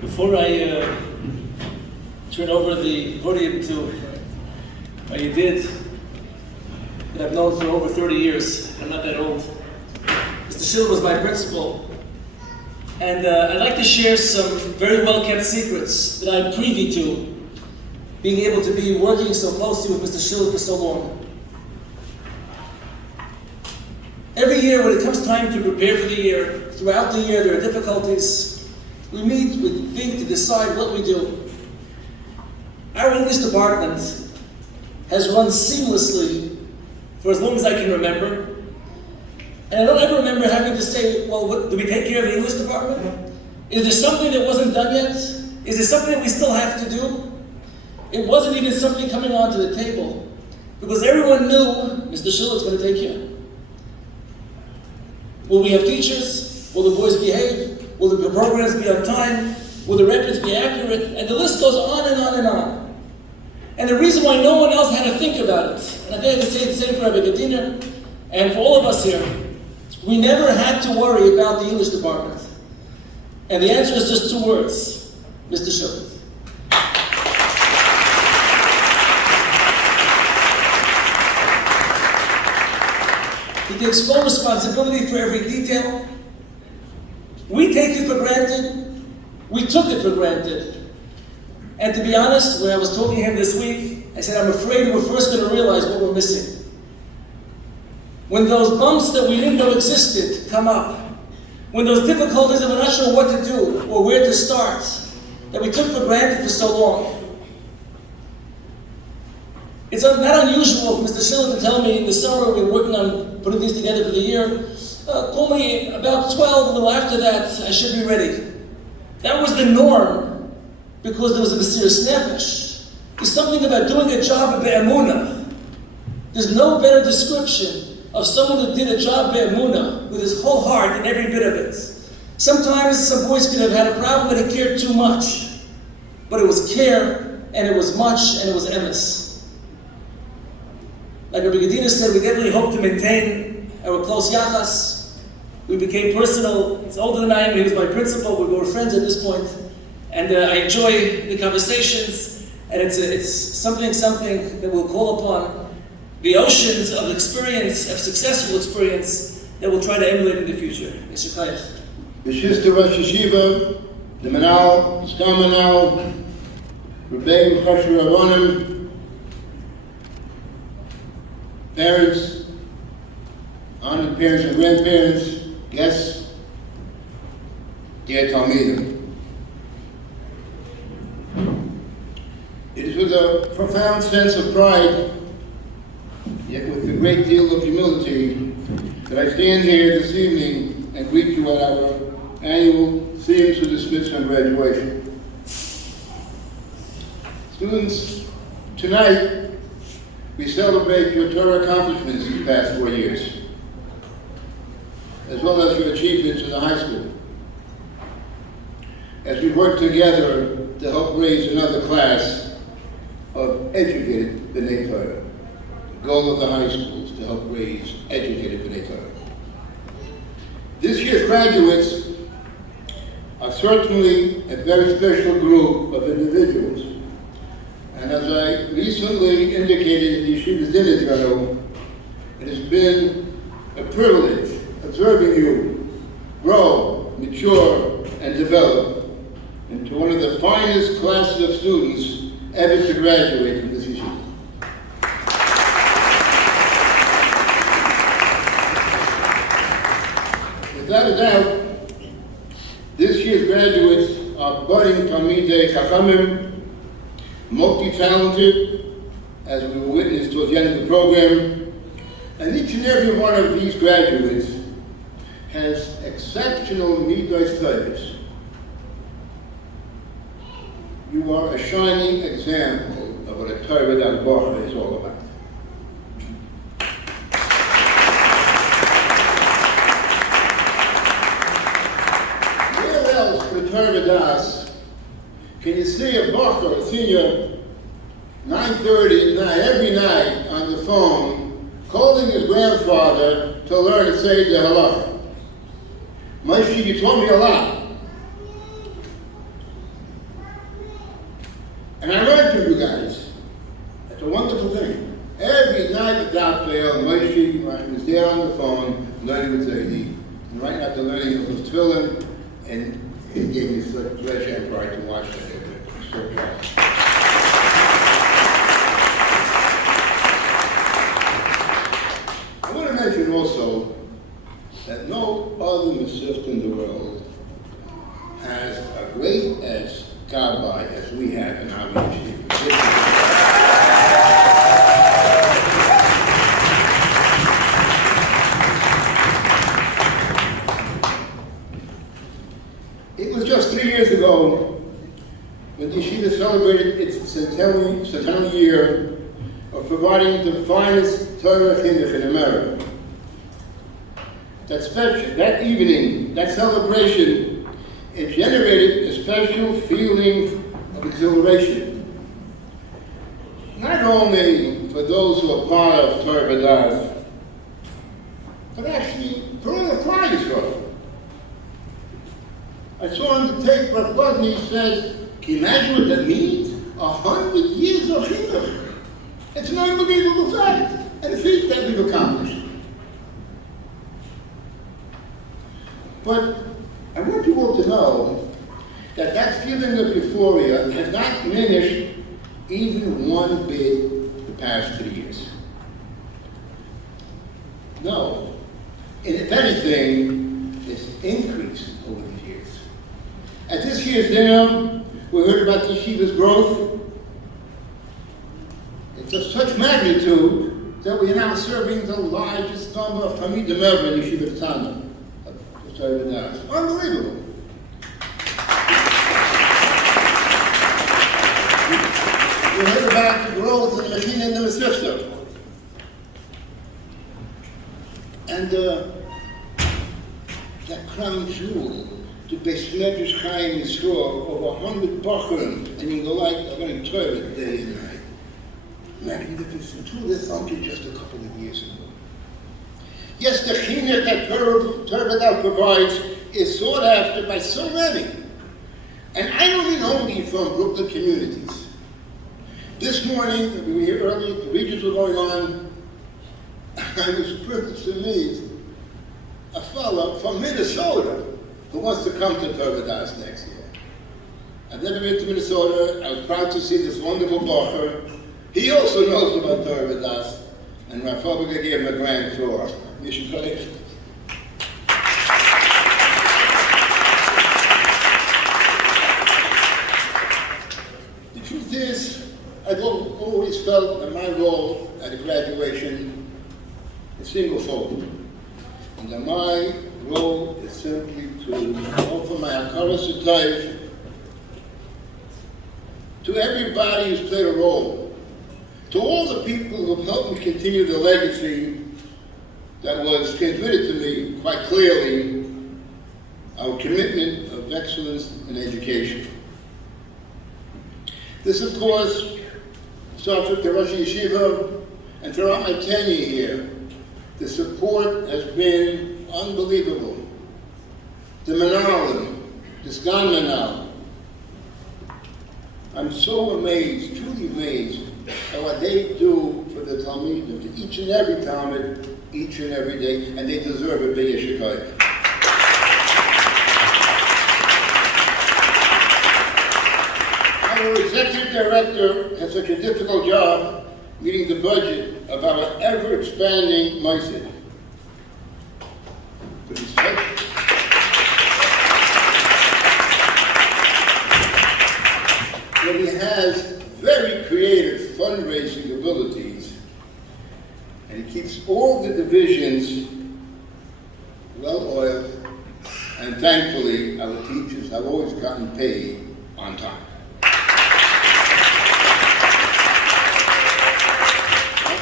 Before I turn over the podium to my Yedid that I've known for over 30 years, I'm not that old. Mr. Schilit was my principal, and I'd like to share some very well-kept secrets that I'm privy to, being able to be working so closely with Mr. Schilit for so long. Every year when it comes time to prepare for the year, throughout the year there are difficulties. We meet, we think to decide what we do. Our English department has run seamlessly for as long as I can remember. And I don't ever remember having to say, well, do we take care of the English department? Is there something that wasn't done yet? Is there something that we still have to do? It wasn't even something coming onto the table, because everyone knew Mr. Schilit's going to take care. Will we have teachers? Will the boys behave? Will the programs be on time? Will the records be accurate? And the list goes on and on and on. And the reason why no one else had to think about it, and I think I can say the same for Rabbi Gadina and for all of us here, we never had to worry about the English department. And the answer is just 2 words: Mr. Schilit. He takes full responsibility for every detail. We take it for granted. We took it for granted. And to be honest, when I was talking to him this week, I said, I'm afraid we're first going to realize what we're missing. When those bumps that we didn't know existed come up, when those difficulties that we're not sure what to do or where to start, that we took for granted for so long. It's not unusual for Mr. Schilit to tell me in the summer we were working on putting these together for the year, call me about 12, a little after that, I should be ready. That was the norm, because there was a Mesiras Nefesh. There's something about doing a job of be'emunah. There's no better description of someone who did a job be'emunah with his whole heart and every bit of it. Sometimes some boys could have had a problem when he cared too much, but it was care, and it was much, and it was emes. Like Rabbi Gadina said, we definitely hope to maintain our close yachas. We became personal. He's older than I am. He was my principal. We were friends at this point. And I enjoy the conversations. And it's something that we'll call upon the oceans of experience, of successful experience, that we'll try to emulate in the future. Yeshikayach. B'shista Rosh Yeshiva, the Manal, the Skam Manal, Rebbeim Chashu Avonim, parents, honored parents and grandparents, guests, dear Talmidim. It is with a profound sense of pride, yet with a great deal of humility, that I stand here this evening and greet you at our annual Themes for Dismissal and Graduation. Students, tonight we celebrate your Torah accomplishments in the past 4 years, as well as your achievements in the high school, as we work together to help raise another class of educated B'nai Torah. The goal of the high school is to help raise educated B'nai Torah. This year's graduates are certainly a very special group of individuals. And as I recently indicated in the Yeshiva's Dinner Journal, it has been a privilege observing you grow, mature, and develop into one of the finest classes of students ever to graduate from this yeshiva. Without a doubt, this year's graduates are budding Talmidei Chachamim, multi-talented, as we will witness towards the end of the program, and each and every one of these graduates has exceptional midos tailos. You are a shining example of what a Torah Vodaas is all about. Where else for Torah Vodaas can you see a bacher, a senior, 9:30 at night, every night on the phone, calling his grandfather to learn to say the halacha? Moshe, you taught me a lot. was there on the phone learning with Zaidi. And right after learning of those tefillin, and it gave me such pleasure and pride to watch that. I'm so proud. I want to mention also that no other Masifta in the world has a great as gabbai as we have in our yeshiva. It was just 3 years ago when the yeshiva celebrated its centennial year of providing the finest Torah chinuch in America. That evening, that celebration, it generated a special feeling of exhilaration. Not only for those who are part of Torah Vodaas, but actually for all the Klal Yisrael. I saw on the tape Rav Rodney says, can you imagine what that means? 100 years of chinuch. It's an unbelievable fact, and a feat that we've accomplished. But I want you all to know that that feeling of euphoria has not diminished even one bit the past 3 years. No. And if anything, it's increased over these years. At this year's dinner, we heard about the yeshiva's growth. It's of such magnitude that we are now serving the largest number of Talmidim ever in Yeshiva Torah Vodaas. Unbelievable. We heard about the growth of the Mechina and the Masifta. And that crown jewel, the Beis Medrash Chaim Yisroel, over 100 Bachrim, and you go like, I'm going to Torah day and night. Magnificent. Who would have thunk it just a couple of years ago? Yes, the chinuch that Torah Vodaas provides is sought after by so many. And I don't mean only from Brooklyn communities. This morning, we were here early, the regions were going on. I was privileged to meet a fellow from Minnesota who wants to come to Torah Vodaas next year. I've never been to Minnesota. I was proud to see this wonderful bacher. He also knows about Torah Vodaas, and Rav Fobiger gave him a grand tour. You should go there. The truth is, I've always felt that my role at a graduation is single-fold, and that my role is simply to offer my hakaras hatov to everybody who's played a role. To all the people who have helped me continue the legacy that was transmitted to me quite clearly, our commitment of excellence in education. This, of course, starts with the Rosh Yeshiva, and throughout my tenure here, the support has been unbelievable. The Menalim, the Sgan Menal. I'm so amazed, truly amazed, at what they do for the Talmidim, to each and every Talmud, each and every day, and they deserve a big shikayah. Our executive director has such a difficult job meeting the budget of our ever-expanding Mossad. But he's he has very creative fundraising abilities, and he keeps all the divisions well-oiled, and thankfully, our teachers have always gotten paid on time.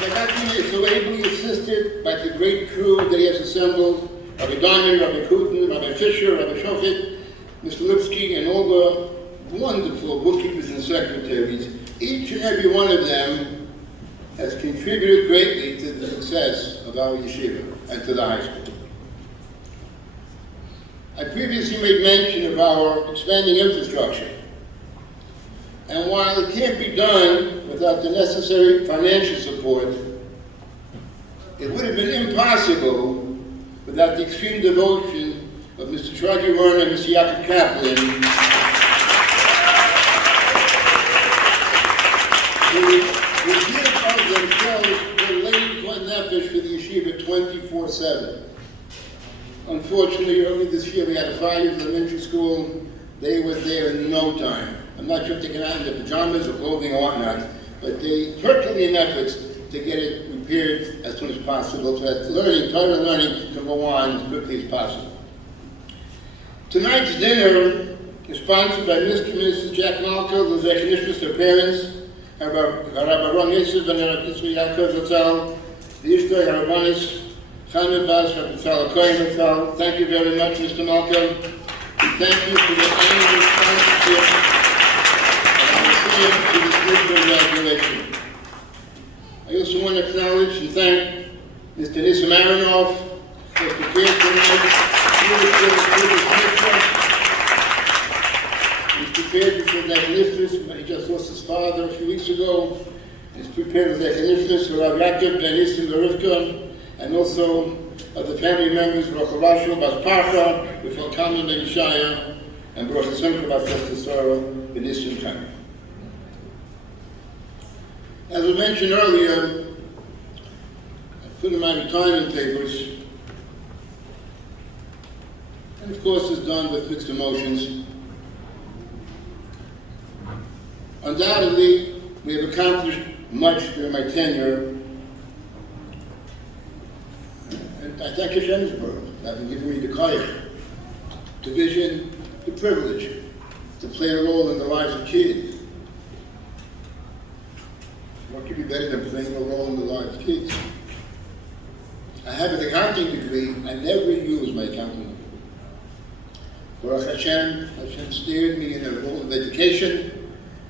And Rabbi is so ably assisted by the great crew that he has assembled, Rabbi Diamond, Rabbi Kuten, Rabbi Fisher, Rabbi Shofet, Mr. Lipsky, and all the wonderful bookkeepers and secretaries. Each and every one of them has contributed greatly to the success of our yeshiva and to the high school. I previously made mention of our expanding infrastructure. And while it can't be done without the necessary financial support, it would have been impossible without the extreme devotion of Mr. Shragi Werner and Mr. Yaakov Kaplan, who give of themselves their late nefesh for the yeshiva 24/7. Unfortunately, early this year we had a fire in the elementary school. They were there in no time. I'm not sure if they came out in their pajamas or clothing or whatnot, but they Herculean efforts to get it repaired as soon as possible so that Torah learning can go on as quickly as possible. Tonight's dinner is sponsored by Mr. and Mrs. Jack Malko, the Zechanishmas, their parents, Rabbi Ron Yisrael and Rabbi Yisrael Yaakov Zatzal, the Ishtai Harabanis, Chaim Bas, Rabbi Tzal Kohen Zatzal. Thank you very much, Mr. Malko. Thank you for the annual sponsorship and to this beautiful graduation. I also want to acknowledge and thank Mr. Nissim Aronoff for preparing tonight. He's prepared for Zechanishmas. He just lost his father a few weeks ago. He's prepared for Zechanishmas for Rav Yaakov Ben Nissim Berivka, and also of the family members, Baruch Hashem, Bas Parcha, Rifal Kalman Ben Yishaya, and Baruch Hashem, Bas Tesoro, Ben Nissim Chaim. As I mentioned earlier, I put in my retirement papers, and of course it's done with mixed emotions. Undoubtedly, we have accomplished much during my tenure. And I thank Hashem's word that has given me the koyach, the vision, the privilege to play a role in the lives of kids. What could be better than playing a role in the lives of kids? I have an accounting degree. I never use my accounting degree. Baruch Hashem, Hashem steered me in a role of education,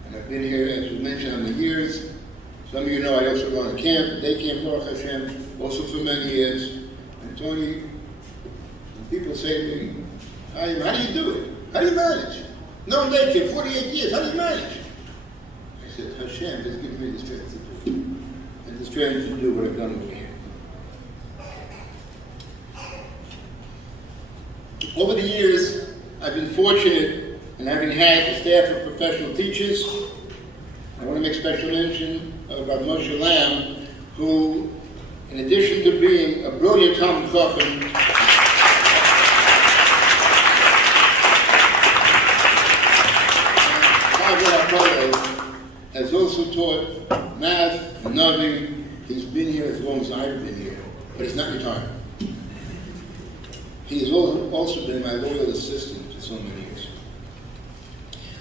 and I've been here, as was mentioned, how many years. Some of you know I also run a camp, day camp, Baruch Hashem, also for many years. And Tony, when people say to me, how do you do it? How do you manage? No day camp, 48 years, how do you manage? I said, Hashem has given me the strength to do it, and the strength to do what I've done over here. Over the years, I've been fortunate in having had a staff of professional teachers. I want to make special mention of Rabbi Moshe Lamb, who, in addition to being a brilliant Talmud Chacham, has also taught math and Navi. He's been here as long as I've been here, but he's not retired. He has also been my loyal assistant for so many years.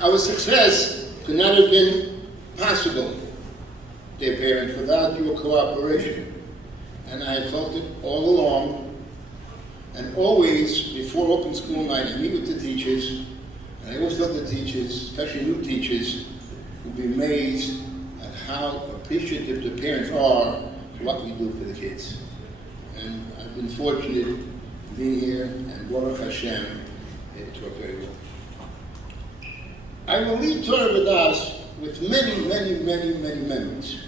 Our success could not have been possible, dear parents, without your cooperation. And I have felt it all along. And always, before open school night, I meet with the teachers, and I always tell the teachers, especially new teachers, will be amazed at how appreciative the parents are for what we do for the kids. And I've been fortunate being here, and Baruch Hashem, it worked very well. I will leave Torah Vodaas with many, many, many, many memories.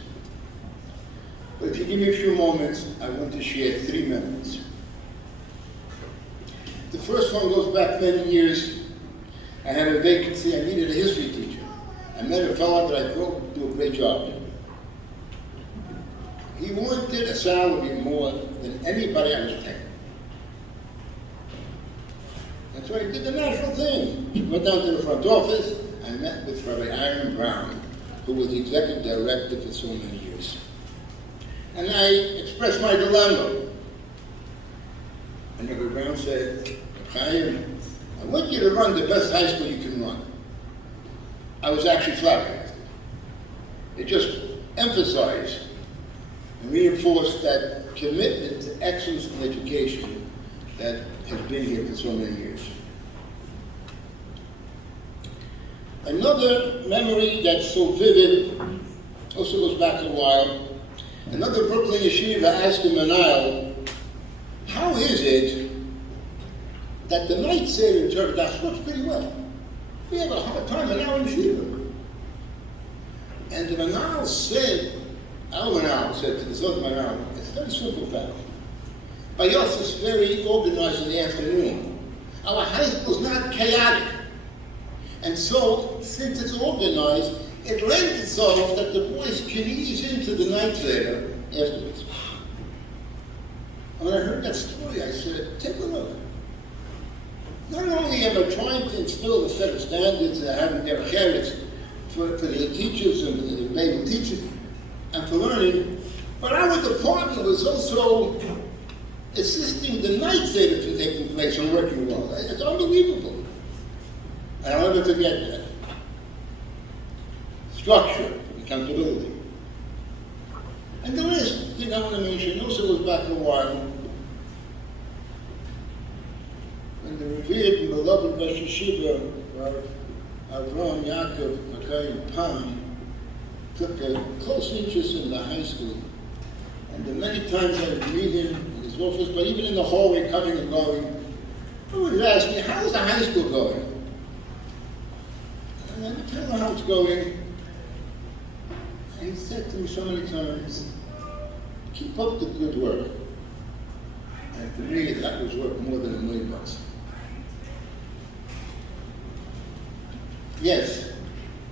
But if you give me a few moments, I want to share 3 memories. The first one goes back many years. I had a vacancy, I needed a history teacher. I met a fellow that I thought would do a great job. He wanted a salary more than anybody I was paying. And so I did the natural thing. Went down to the front office, I met with Rabbi Aaron Brown, who was the executive director for so many years. And I expressed my dilemma. And Rabbi Brown said, Chaim, I want you to run the best high school you can run. I was actually flabbergasted. It just emphasized and reinforced that commitment to excellence in education that has been here for so many years. Another memory that's so vivid also goes back a while. Another Brooklyn yeshiva asked the Manal, how is it that the night seder in Torah Vodaas works pretty well? We have a hard time in our yeshiva. And the Manal said, our Manal said to the other Manal, it's very simple family. By us, it's very organized in the afternoon. Our high school is not chaotic. And so, since it's organized, it lends itself that the boys can ease into the night Seder afterwards. And when I heard that story, I said, take a look. Not only am I trying to instill a set of standards that having their characters for the teachers and the naval teachers and for learning, but our department was also assisting the night Seder from taking place and working well. It's unbelievable. And I'll never forget that. Structure, accountability. And the last thing I want to mention, also goes back a while, when the revered and beloved Rosh Yeshiva, Avram Yaakov Makayim Pam, took a close interest in the high school. And the many times I would meet him in his office, but even in the hallway, coming and going, he would ask me, how's the high school going? And I would tell him how it's going. And he said to me so many times, keep up the good work. And for me, that was worth more than $1 million. Yes,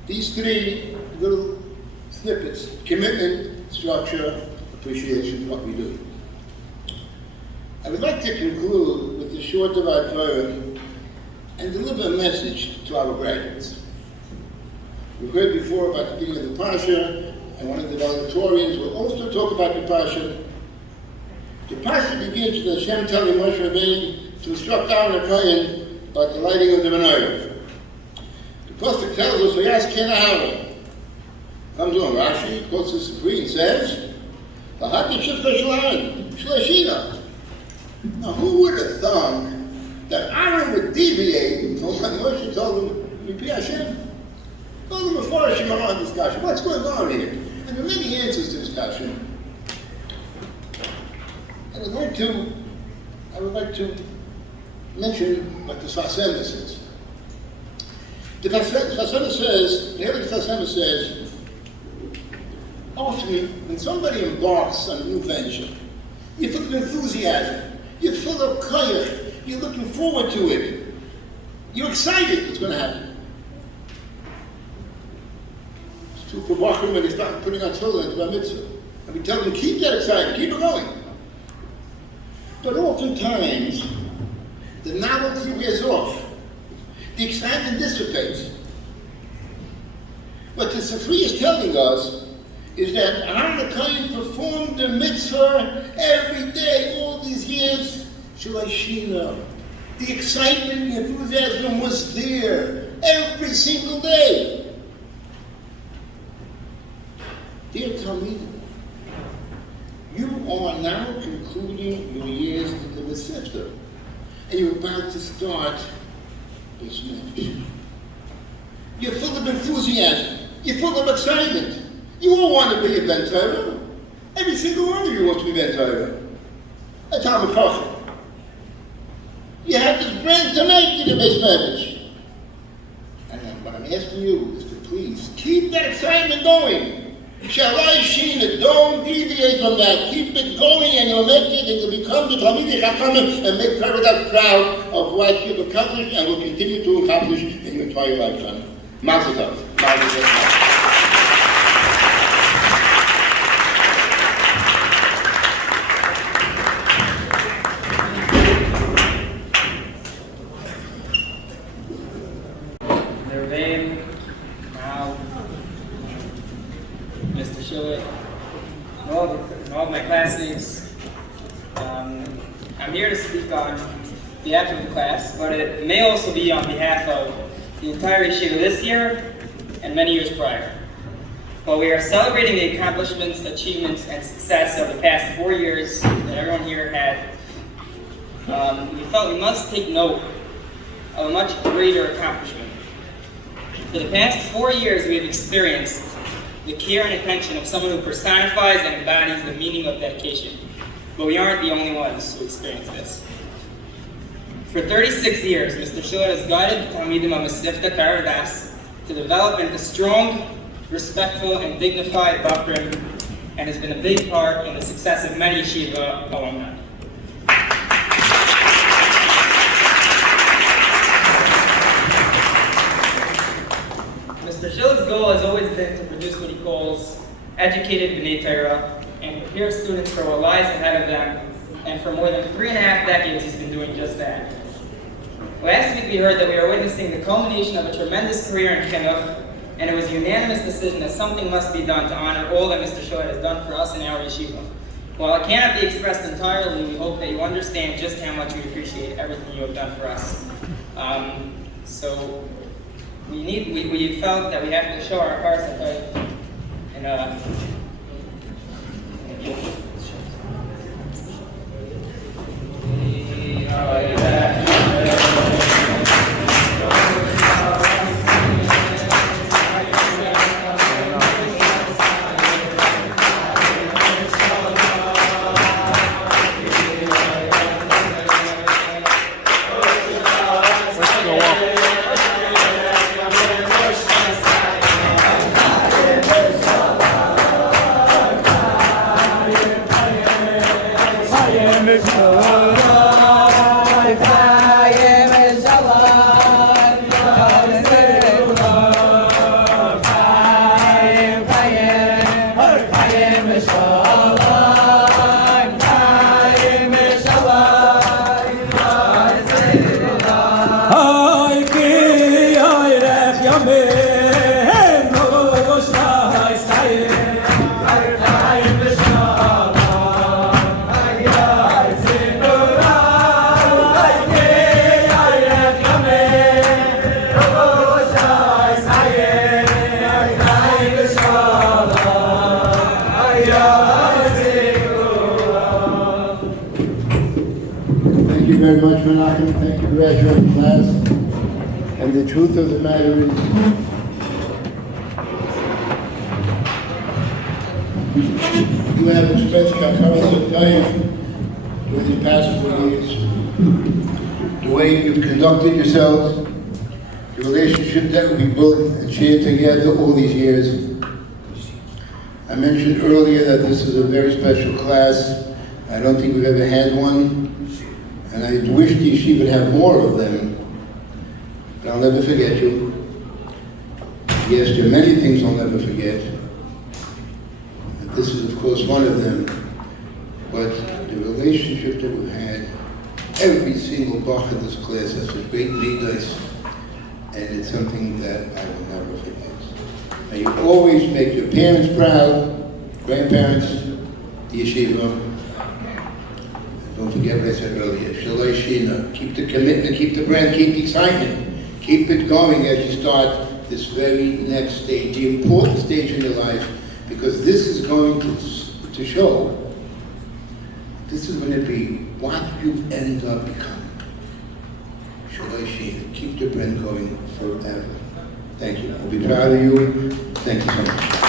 these three little snippets, commitment, structure, appreciation, what we do. I would like to conclude with a short Yeshiva Torah and deliver a message to our graduates. We've heard before about the beginning of the Parsha, and one of the valedictorians will also talk about the Parsha. The Parsha begins with Hashem telling Moshe Rabbeinu to instruct Aaron and Kohen about the lighting of the menorah. The Pasuk tells us, "Vayas ken Aaron." Comes on, Rashi quotes this decree and says, "V'hati shifta shel Aaron shlashina." Now, who would have thought that Aaron would deviate from what Moshe told him, "Mipi Hashem"? Told him before Shema discussion. What's going on here? And there are many answers to this question. I would like to mention what the Sfasema says. The Sfasema says, the early Sfasema says, often when somebody embarks on a new venture, you're full of enthusiasm, you're full of koyach, you're looking forward to it, you're excited it's going to happen. It's true for Bachar when they start putting on tefillin into Bar Mitzvah. And we tell them, keep that excitement, keep it going. But oftentimes, the novelty wears off. The excitement dissipates. What the Sifri is telling us is that Aaron HaKohen performed the mitzvah every day, all these years, Shalashina. The excitement, the enthusiasm was there every single day. Dear Talmidim, you are now concluding your years in the Masifta, and you're about to start this marriage. You're full of enthusiasm. You're full of excitement. You all want to be a Ben Torah. Every single one of you wants to be Ben Torah. That's how we're talking. You have this brain to make it a base marriage. And what I'm asking you is to please keep that excitement going. Shalai Shina, don't deviate from that. Keep it going and you'll make it and you'll become the Talmidei Chachamim and make Torah proud of what you've accomplished and will continue to accomplish in your entire lifetime. Mazel tov. Mazel tov. Mr. Schilit, and all of my classmates. I'm here to speak on behalf of the class, but it may also be on behalf of the entire Yeshiva this year and many years prior. While we are celebrating the accomplishments, achievements, and success of the past 4 years that everyone here had, we felt we must take note of a much greater accomplishment. For the past 4 years, we have experienced the care and attention of someone who personifies and embodies the meaning of dedication. But we aren't the only ones who experience this. For 36 years, Mr. Schilit has guided the Talmidim of Yeshiva Torah Vodaas to develop into strong, respectful, and dignified Bachrim and has been a big part in the success of many yeshiva alumni. Mr. Schilit's goal has always been to produce what he calls educated B'nai Torah and prepare students for what lies ahead of them, and for more than 3.5 decades he's been doing just that. Last week we heard that we are witnessing the culmination of a tremendous career in chinuch, and it was a unanimous decision that something must be done to honor all that Mr. Schilit has done for us in our yeshiva. While it cannot be expressed entirely, we hope that you understand just how much we appreciate everything you have done for us. So we felt that we have to show our hearts and Thank you very much, Menachem. Thank you, graduating class. And the truth of the matter is, you have expressed Kakaras with the past 4 years. The way you've conducted yourselves, the relationship that we built and shared together all these years. I mentioned earlier that this is a very special class. I don't think we've ever had one. And I wish the yeshiva would have more of them. But I'll never forget you. Yes, there are many things I'll never forget. This is, of course, one of them. But the relationship that we've had, every single bach in this class has a great midas, and it's something that I will never forget. Now, you always make your parents proud, grandparents, the yeshiva. Don't forget what I said earlier. Shalai Shina. Keep the commitment, keep the brand, keep the excitement. Keep it going as you start this very next stage, the important stage in your life, because this is going to show. This is going to be what you end up becoming. Shalai Shina. Keep the brand going forever. Thank you. I'll be proud of you. Thank you so much.